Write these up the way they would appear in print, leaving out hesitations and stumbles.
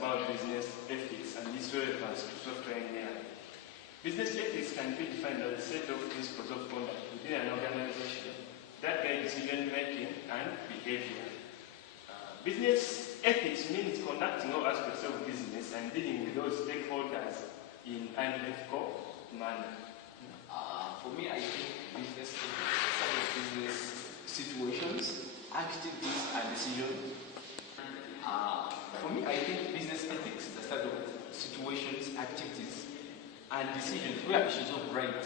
about business ethics and its relevance to software engineering. Business ethics can be defined as a set of principles of conduct within an organization that guide decision making and behavior. Business ethics means conducting all aspects of business and dealing with those stakeholders in an ethical manner. For me, I think business ethics is some of business situations, activities, and decisions. For me, I think business ethics is the study of situations, activities, and decisions where issues of right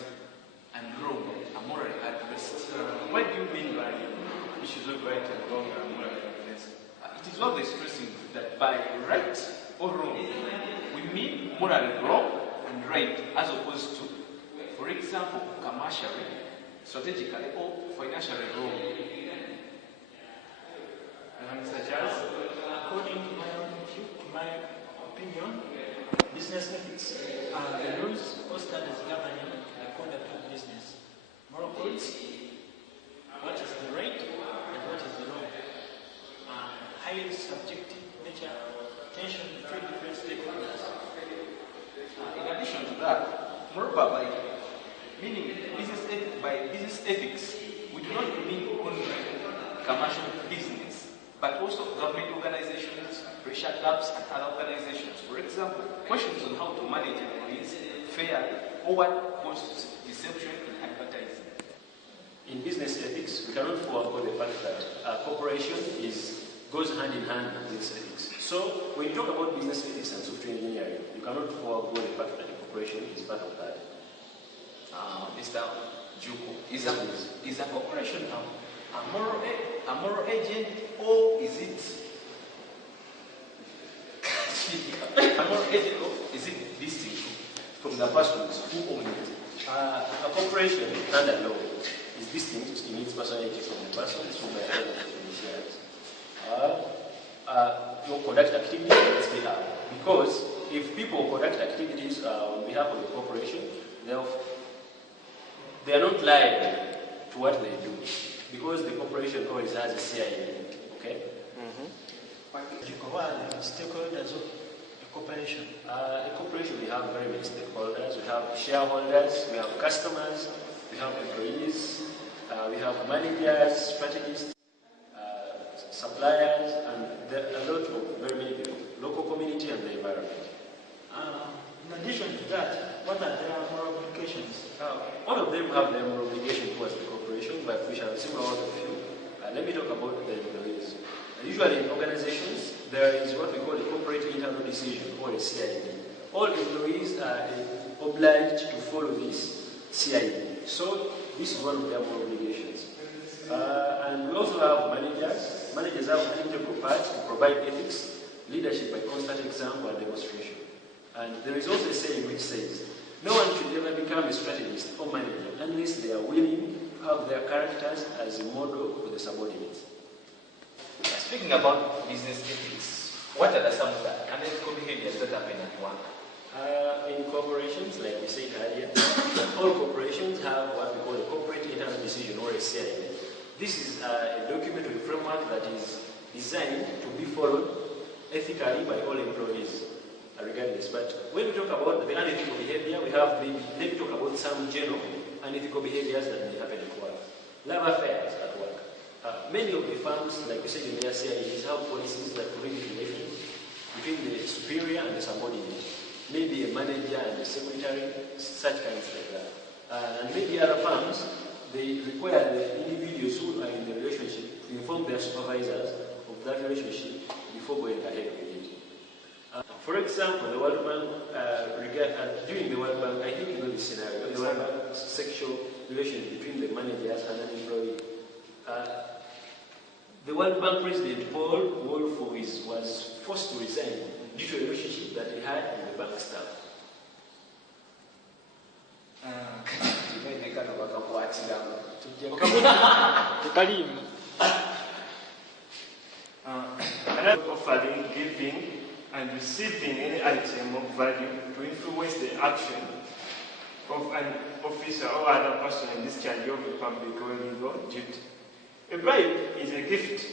and wrong are morally addressed. What do you mean by issues of right and wrong are morally addressed? It is always stressing that by right or wrong, we mean morally wrong and right as opposed to, for example, commercially, strategically, or financially wrong. Such as? According to my opinion, business ethics are the rules or standards governing the conduct of business. Moral codes, what is the right and what is the wrong. Highly subjective nature, tension between different stakeholders. In addition to that, moreover, by business ethics, we do not mean only commercial business, but also government organizations, pressure gaps, and other organizations. For example, questions on how to manage employees fairly or what constitutes deception in advertising. In business ethics, we cannot forego the fact that cooperation goes hand in hand with business ethics. So, when you talk about business ethics and software engineering, you cannot forego the fact that cooperation is part of that. Mr. Juko, is a corporation a moral agent, or is it a moral agent, or is it distinct From the persons who own it, a corporation under law is distinct in its personality from the persons who may own the shares. Conduct activities on its behalf. Because if people conduct activities on behalf of the corporation, they are not liable to what they do, because the corporation always has a CID. Okay? Who are the stakeholders of a corporation? A corporation, we have very many stakeholders. We have shareholders, we have customers, we have employees, we have managers, strategists, suppliers, and there are a lot of very many people, local community and the environment. In addition to that, what are their moral obligations? All of them have their moral obligation towards the corporation, but we shall single out a few. Let me talk about the employees. Usually in organizations, there is what we call a corporate internal decision, or a CID. All employees are obliged to follow this CID. So this is one of their moral obligations. And we also have managers. Managers have an integral part to provide ethics, leadership by constant example and demonstration. And there is also a saying which says, no one should ever become a strategist or manager unless they are willing to have their characters as a model for the subordinates. Speaking about business ethics, what are some of the unethical behaviors that happen at work? In corporations, like we said earlier, all corporations have what we call a corporate internal decision, or a CID. This is a document or a framework that is designed to be followed ethically by all employees, regardless. But when we talk about the unethical behavior, let me talk about some general unethical behaviors that may happen at work. Love affairs at work. Many of the firms, like we said in their CIDs, have policies that prohibit relations between the superior and the subordinate. Maybe a manager and a secretary, such kinds like that. And maybe other firms, they require the individuals who are in the relationship to inform their supervisors of that relationship before going ahead with it. For example, the World Bank, during the World Bank, I think you know this scenario, the World Bank sexual relations between the managers and an employee. The World Bank president, Paul Wolf, was forced to resign due to a relationship that he had with the bank staff. Offering, giving, and receiving any item of value to influence the action of an officer or other person in discharge of a public or legal duty. A bribe is a gift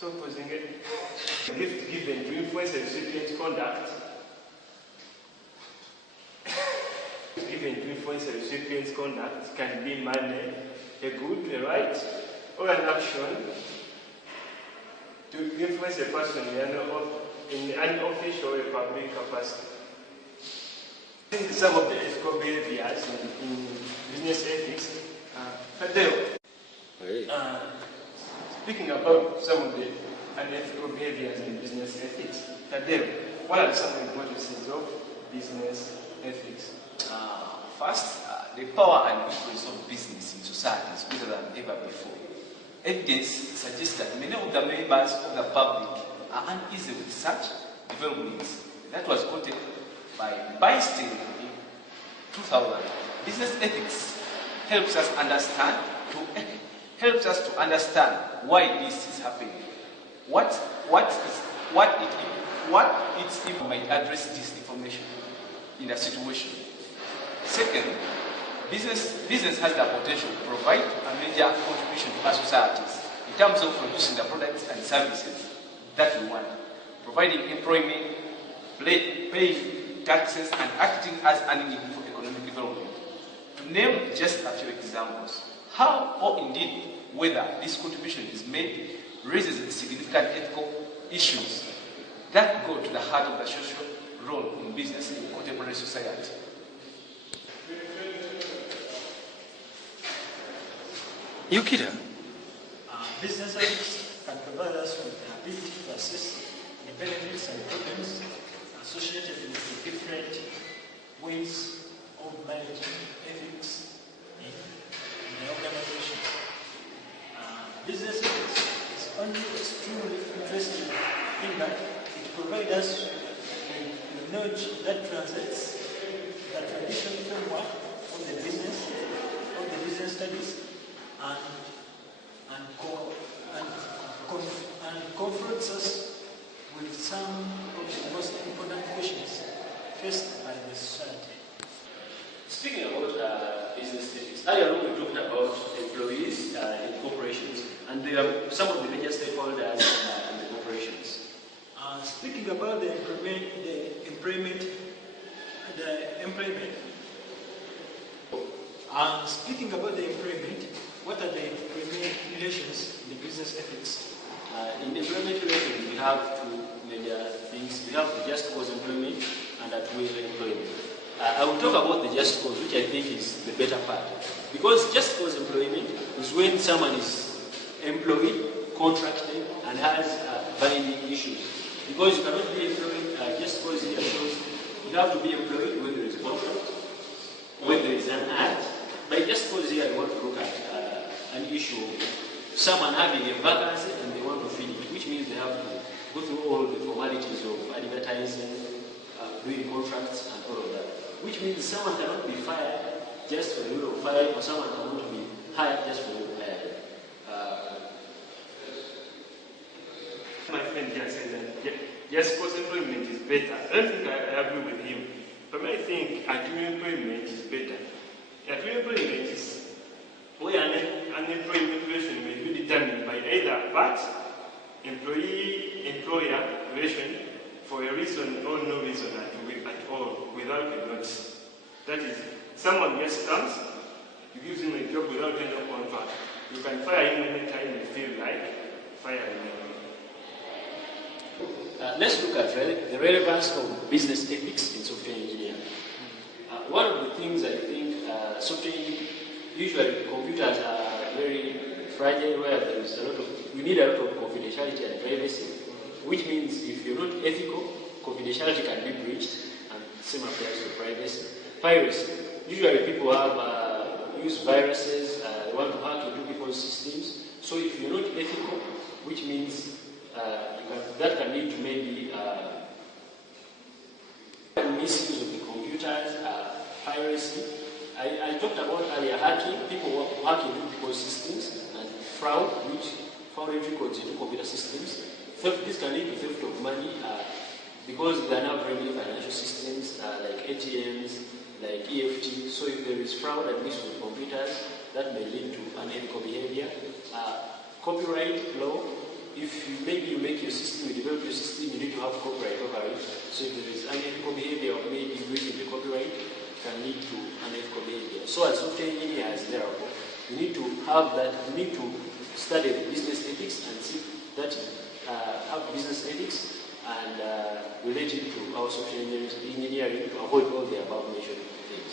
So posing a gift given to influence the recipient's conduct, given to influence the recipient's conduct can be money, a good, a right, or an action to influence a person in an official or a public capacity. Some of the ethical behaviors in business ethics, speaking about some of the unethical behaviors in business ethics, what are some importances of business ethics? First, the power and influence of business in society is greater than ever before. Evidence suggests that many of the members of the public are uneasy with such developments. That was quoted by Weinstein in 2000. Business ethics helps us to understand why this is happening. What it might address this information in a situation. Second, business has the potential to provide a major contribution to our societies in terms of producing the products and services that we want, providing employment, paying taxes, and acting as an engine for economic development. To name just a few examples, how or indeed whether this contribution is made raises significant ethical issues that go to the heart of the social role in business in contemporary society. Yukira. Business ethics can provide us with the ability to assess the benefits and problems associated with the different ways of managing ethics in the organization. Business ethics is only extremely interesting in that it provides us with knowledge that translates the traditional framework of the business studies and confronts us with some of the most important questions faced by the society. Speaking about business ethics, earlier on we talked about employees in corporations, and there are some of the major stakeholders in the corporations. Speaking about the employment. Speaking about the employment, what are the employment relations in the business ethics? In employment relations, we have two major things. We have the just cause employment and at will employment. I will talk about the just cause, which I think is the better part. Because just cause employment is when someone is employed, contracted, and has binding issues. Because you cannot be employed just cause here, because you have to be employed when there is a contract, when there is an act. By just cause here, I want to look at an issue of someone having a vacancy and they want to fill it, which means they have to go through all the formalities of advertising, doing contracts, and all of that. Which means someone cannot be fired just for the will of firing, or someone cannot be hired just for the will of hiring. My friend here said that just cause employment is better. I don't think I agree with him. But I think at-will employment is better. At-will employment is where an employment relation may be determined by either part, employee-employer relation, for a reason or no reason at all, without a notice. That is, someone just comes, you give him a job without any contract. You can fire him anytime you feel like firing him. Let's look at the relevance of business ethics in software engineering. One of the things I think software engineering, usually computers are very fragile, where there is you need a lot of confidentiality and privacy, which means if you're not ethical, confidentiality can be breached, and same applies to privacy. Piracy. Usually people have use viruses, they want to hack into people's systems. So if you're not ethical, which means that can lead to maybe misuse of the computers, piracy. I talked about earlier hacking, people hack into people's systems, and fraud, which fraud entry codes into computer systems. Theft, this can lead to theft of money because there are now very many financial systems like ATMs, like EFT. So if there is fraud and misuse of computers, that may lead to unethical behavior. Copyright law, if maybe you make your system, you develop your system, you need to have copyright over it. So if there is unethical behavior or maybe breaching the copyright, can lead to unethical behavior. So as software engineers, therefore, you need to have that, you need to study business ethics and see that have business ethics and relate it to our software engineering to avoid all the above mentioned things.